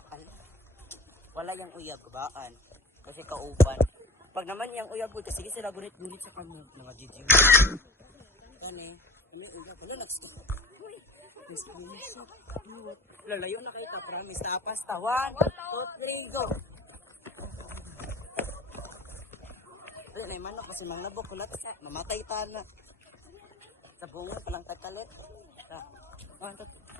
ha. Wala yung uyab, kabaan. Kasi kauban. Pag naman yung uyab, sige sila gunit-gunit sa kanya. Mga jijig. Kani, kami uyab. Wala, nagstop. Uy, lalayo na kayo ta, promise. Tapas ta. 1, 2, 3, go. Wala na yung manok kasi mga nabok. Wala ta sa mamatay ta na. Sa bunga palang tagkalit. 1, 2, 3.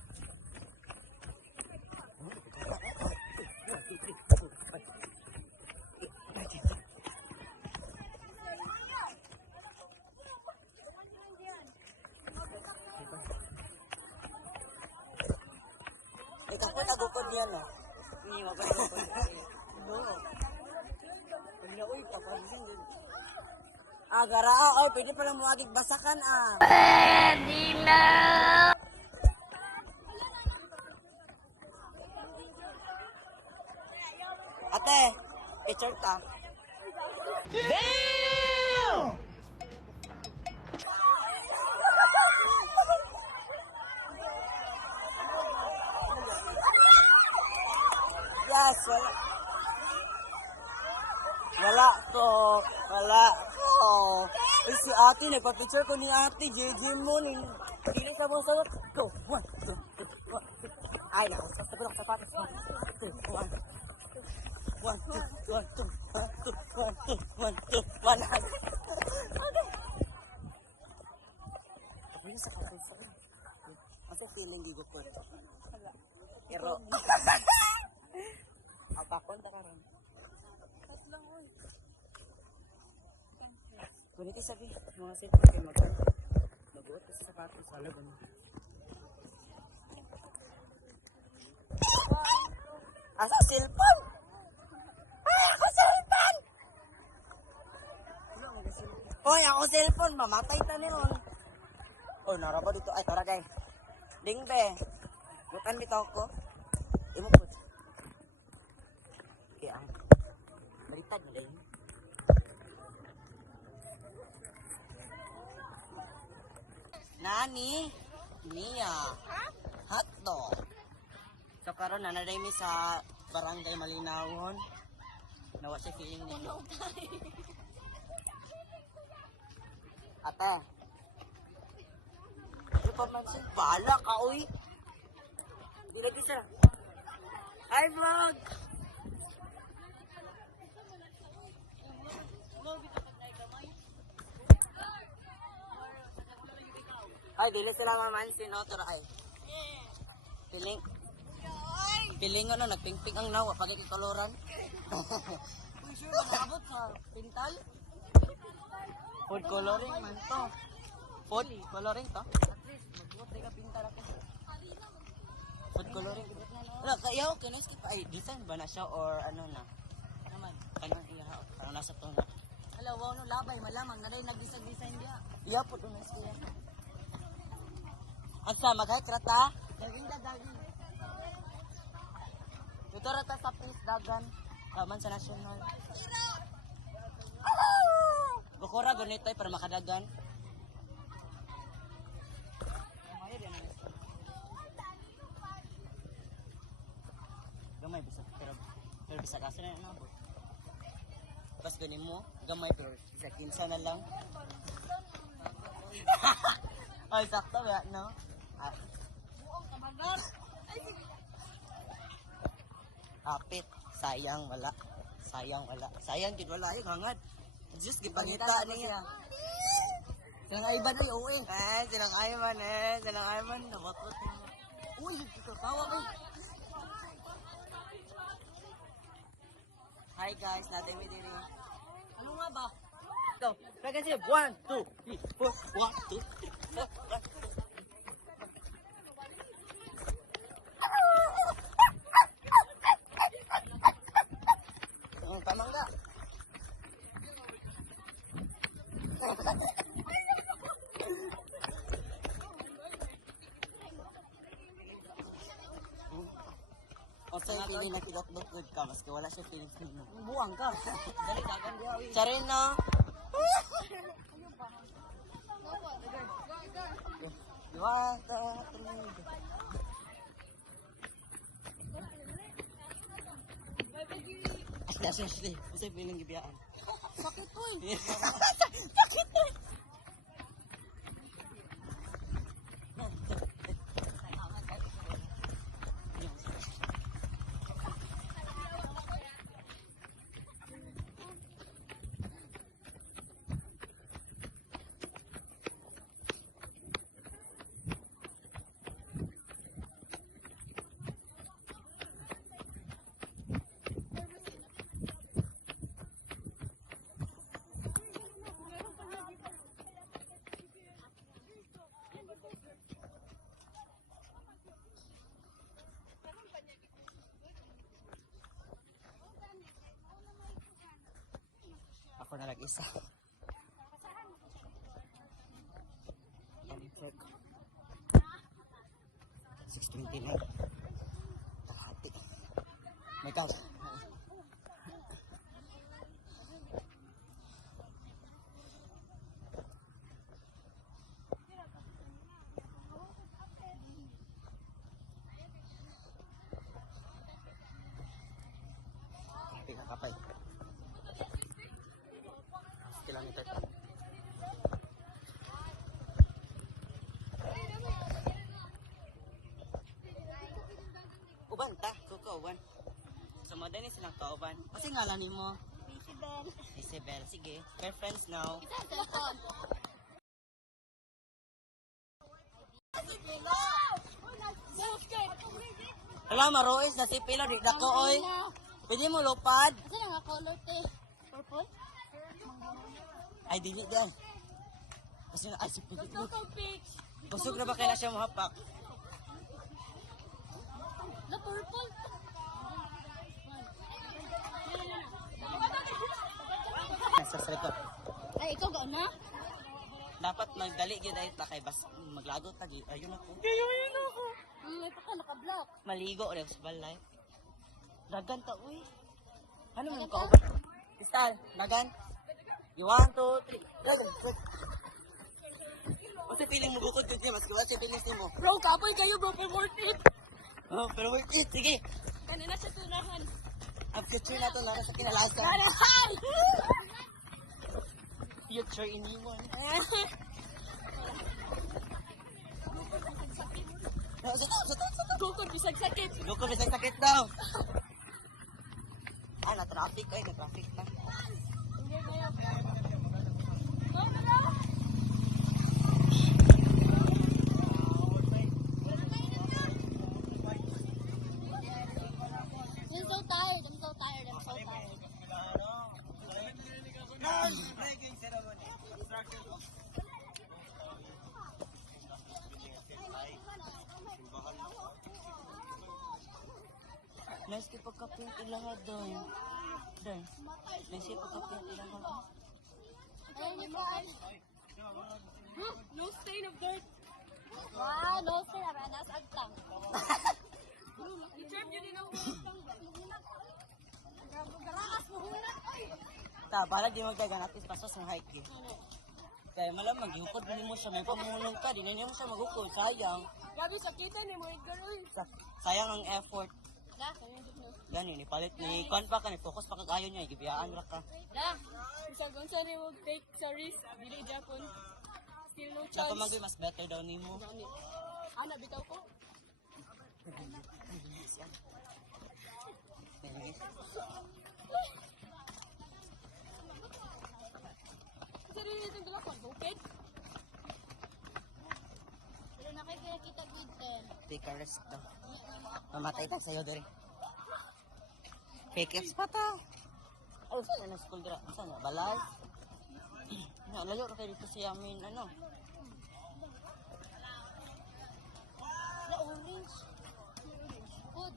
Ikaw po nagukod yan, no? Hindi, magagukod. No. Paglaoy, papansin din. Gara, ay, pwede palang muwagig basakan, Pwede na! Ate, picture ta. Damn! Yes, wala ko. Ay, si ate, nagpa-picture ko ni ate, JJ mo, hindi sa mga salat. Go, 1, 2, 3, 1. Ay, naku, sa tabi ng sapatos. 1, 2, 1. 1, 2, 1, 2, 1, 2, 1, 2, 1. Ano sa kapis? Asa feeling gigo ko? Pero, apakon ta karon. Lang oy. Kuniti sabi, mga set kay mag-uot sa sapatos sa laban. Asa cellphone? Ako cellphone! Hoy, ako cellphone, mamatay ta ni ron. Oh, naraba dito. Ay, tara guys. Dingbe. Butan bitaw ko. Imo ko. Kaya ang balitad mo din. Nani? Mia. Hotdog. So karon na mi sa Barangay Malinawon. Nawa siya feeling nito. Ate. Ano pa man siya? Bala ka, uy. Hindi na bisa. Hi, vlog! Ay, dili sila mamansin, no? Tara ay. Piling ano, nagpingping ang nawa, pag ikikoloran. Uy, sure, manabot sa pintal. Food coloring man to. Food coloring to? At least, magbuot ka pintal ako. Food coloring. Wala, kaya okay na skip. Ay, design ba na siya or ano na? Naman, ano ilaha, parang nasa to na. Hello, wow no labay, malamang na rin nag-design dia. Iya po doon na siya. Asa, mag-trata? Daging da, daging. Ito rata sa Prince Dagan. Kaman sa National. Bukura, ganito para makadagan. Gamay, pero bisa kasi na yun ako. Tapos ganin mo, gamay pero sa kinsa na lang. Ay, sakto ba, no? Apit, sayang wala. Sayang gid wala yung hangad. Just gipangita niya. Silang Ivan ay uwi. Silang Ayman, nabakot mo. Uy, ito tawa ko. Hi guys, natin mi diri. Ano nga ba? Go. Second sip. 1, 2, 3, 4. 1, 2, 3. Pamangga. O sa pili na kilat-lukod ka, maski wala siya feelings mo. Buwang ka. Dali dagan dia uy. Charin no? Diba? Ashley. Kasi feeling gibiyaan. Sakit ko eh. Sakit to. Ako na isa. Check. 6:29. Hati. My God. Tiga kapay. Kilometer. Uban ta, uban. Sumada ni silang kauban. Kasi ngalan ni mo? Isabel. Isabel. Sige, we're friends now. Telepon. Wala, marois na si Pilo, di dako oy. Pwede mo lupad. Kasi nga color te. Purple? Ay, dili yan. Kasi na, ay, si Pilo. Gusto ko peach. Busog na ba kaya na siya mahapak? The purple. Sa record. Ay, ikaw ga na? Dapat magdali yun dahil ta kay bas maglagot tagi. Ayun ako. May pa ka naka-block. Maligo ulit sa balay. Dagan ta, uy. Ano mo ka ba? Kristal, dagan. You 1, 2, 3. Dagan. Kasi feeling mo bukod yun siya. Mas kiwa siya bilis mo. Bro, kapoy kayo bro, for worth it. Oh, pero wait, sige. Kanina sa tunahan. Ang future na to, nara sa kinalasan. Kanahan! Future iniwan. Gukod, bisag sakit. Luko, bisag sakit daw. Ah, na-traffic ay, na-traffic na. I'm so tired, I'm so tired, I'm so tired. Nice kay pagka-print ilaha doon. Doon. Nice kay pagka-print ilaha. No stain of dirt. Wow, no stain of anas agtang. I-trap yun din ang agtang ba? Garaas mo hunat ay. Ta, para di magdaganatis pasos ng hike. Kaya malam maghukod din mo siya, may pamulong ka, di na niya mo siya maghukod, sayang. Grabe sakitan ni mo iggaroy. Sayang ang effort. Da, kanya dito. Gani, ni palit ni kon pa ka, ni focus pa kagayo niya, gibiyaan ra ka. Da, isang gonsa ni mo take sa risk, dili Japon. Still no Dapat chance. magay mas better daw nimo. Gani. Ana bitaw ko. Kasi rin itong dala ko, bukid. Pero nakikita good then. Take a rest daw. Mamatay ta sa'yo doon. Fake it's pa ta. Ay, saan na school dira? Saan na? Balay? Layo na kayo dito sa amin, ano? The orange. Good.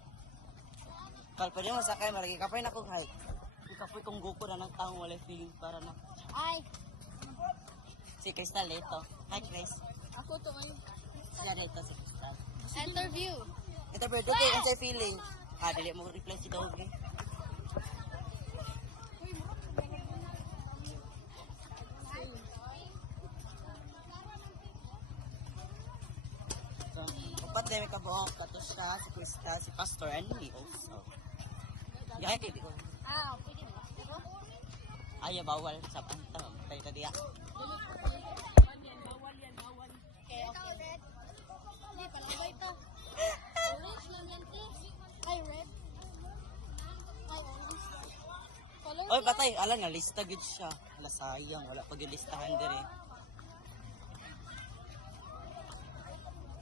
Kal pa rin masakay, malagi kapoy na kong hike. Kapoy kong guko na ng taong wala feeling para na. Ay, Si Crystal ito. Hi, Chris. ako to ngayon. Siya dito si Crystal. Interview. Ito, pero okay, ang sa'yo feeling. Ah, dili mo reply si Doggy. So, upat na may kabuok. Kato siya, si Crystal, si Pastor, and me also. Yaya kayo dito. Ah, pwede Ay, bawal sa panta. Tayo ka diya. Bawal yan, bawal. Okay, okay. Hindi, palabay ito. Orange lang yan, sis. Ay, red. Ay, orange. Color Oy, patay. Alam nga, lista good siya. Wala sayang. Wala pag yung listahan diri.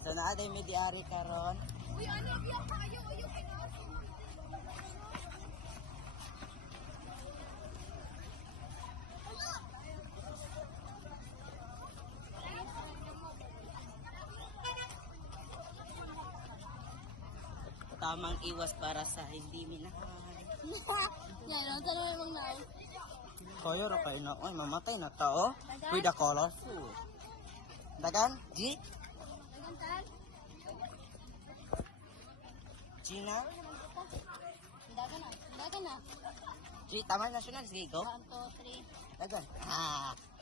So, naaday may diari karon. Uy, ano yung kayo? Uy, yung Tamang iwas para sa hindi minahal. Yan, ang tanong yung mga nao. Kaya ra kayo na. Oy, mamatay na tao. With the colorful. Dagan? G? Nagantal? Gina? Dagan na. Dagan na. G, tama national. Sige, go. 1, 2, 3. Dagan.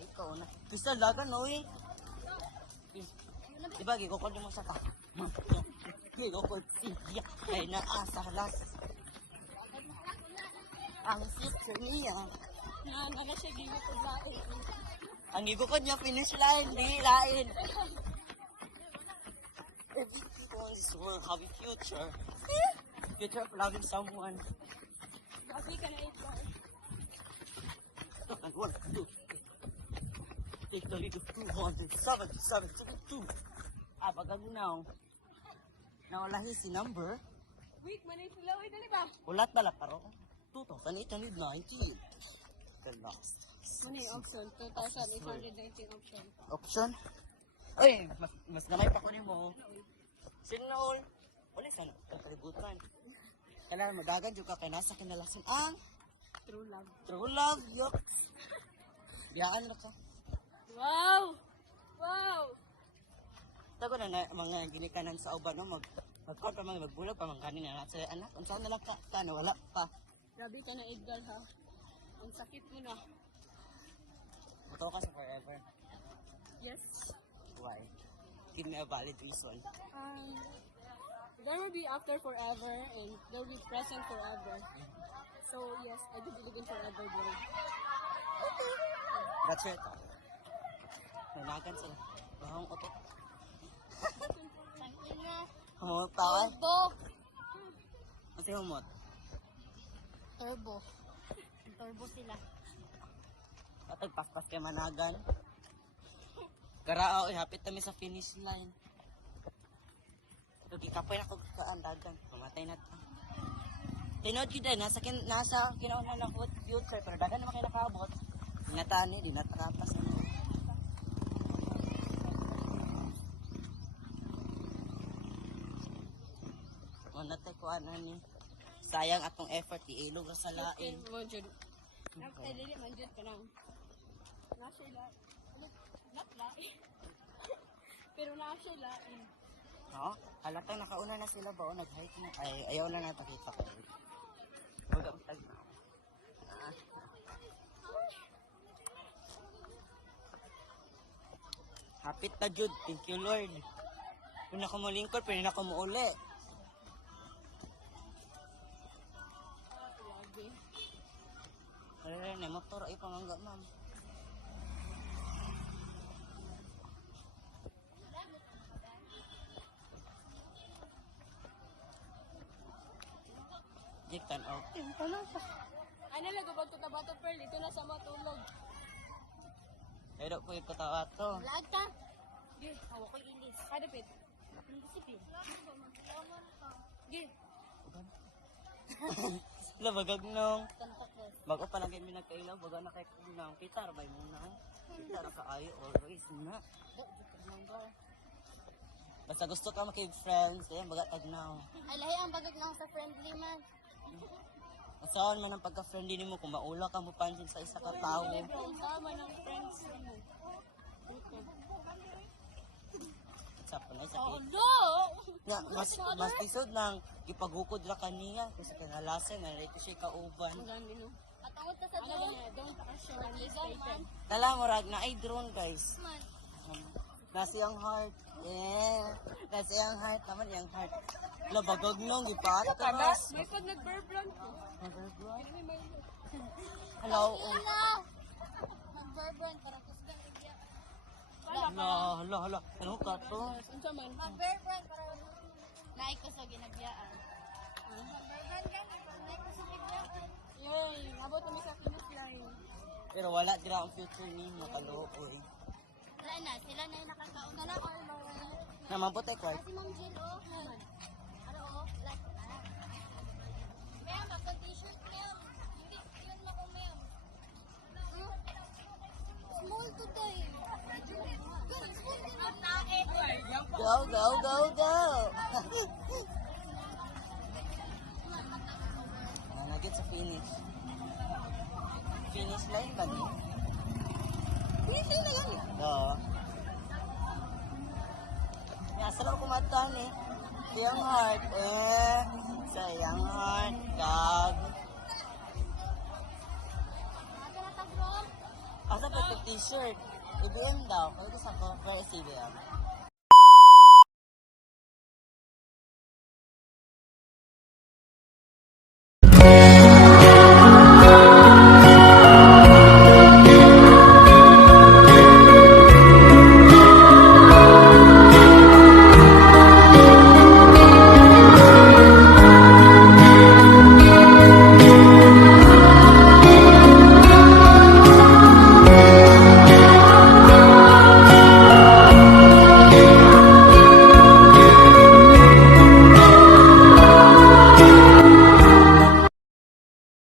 Ikaw na. Bisa dagan, oy. Diba, gigokod mo sa ka. Gigokod siya. Ay, naasa las. Ang future niya. Naga siya gigit ko lain. Ang gigokod niya, finish line. Di, lain. Every people in this world have a future. Future of loving someone. Gabi ka na ito. And 1, 2. Take the lead of 277 pagag now. Nawalahi si number. Wait, manay sila. Uy, dali ba? Ulat bala paro. 2,819. The last. Manay option. 2,819 option. Option? Ay, mas gamay pa ko ni mo. Signal. Ulit sana. Kalibutan. Kailangan madagan juga kay nasa kinalasan ang True love. true love. Yok. Biyaan na ka. Wow! Wow! Tago na mga ginikanan sa uban no magkon pa mga magbulag pa mga kanin na sa anak unsa na lang ka na wala pa. Grabe ka na Edgar ha. Ang sakit mo na. Ito ka sa forever. Yes. Why? Give me a valid reason. There will be after forever and there will be present forever. So yes, I do believe in forever girl. That's it. Nanagan sila. Bahong utot. Humot tawal. Turbo. Kasi humot. Turbo. Turbo sila. Katag paspas kay managan. Karao, hapit kami sa finish line. Ito, kapoy na kong kaandagan. Mamatay na ito. Tinod yun din, nasa kinauna ng future, pero dagan naman kayo nakabot. Ingatan niyo, di natakapas na. Natay ko ano ni sayang atong effort iilog ra sa lain. Ay, dili man jud ka nang. Nasa ila. Not lain. Pero nasa lain. No? Halatang nakauna na sila ba o nag-hike na? Ay, ayaw na natakita ko. Huwag ang tag. Hapit na Jude. Thank you Lord. Kung ako mo lingkod, pero na ako mo uli. Ay, na motor ay pangangga ma'am. Jikan out. Ano lang gabag to tabato pearl dito na sa matulog. Ay, daw po ipatawa to. Lag ka. Di, hawa ko ilis. Hadapit. Sipin. Di. Sila bagag nung. Tantok ko. Bago pa lang kayo nagkailaw, baga na kayo kunang kita, rabay mo na. Kita na kaayo, always na. Basta gusto ka makig-friends, ayan, baga tagnaw. Ay, lahi ang bagag nang sa friendly man. At saan man ang pagka-friendly ni mo, kung maula ka mo pansin sa isa ka tao. Tama ng friends mo. Sa panay sa No! na, mas isod ng ipagukod ra kaniya kasi kanalasan na ito siya kauban. Ang ganda no. At awat ka sa drone. Don't show unless taken. Tala mo rag na ay drone guys. Nasa yung heart. Yeah. Nasa yung heart. Tama yung heart. Labagag nung, ipat. Taras. May pag nag-burbrand ko. Hello. Mag-burbrand para kusgan ibya. Hala. Ano ka to? Unsa man? Mag-burbrand para naik ko sa ginabyaan. Mag-burbrand ka na para naik ko sa ginabyaan. Yay, abot kami sa finish line. Pero wala tira ang future ni mo. Kalokoy. Wala na, sila na yung nakakaon na lang or Naman po tayo, Clark. si Ma'am Jill, oh. Ano, oh? Like, Ma'am, magka-t-shirt, ma'am. Hindi, yun mo ko, ma'am. Small today. Good, small din ang nae. Go! Nagit sa finish. Finish line ba niya? Finish line na yan. Oo. Nasa lang kumatan eh. Yung heart sayang heart. Gag. Ano na tag, bro? Asa pa t-shirt? Ibuin daw. Pagkis ako. Pero sige yan.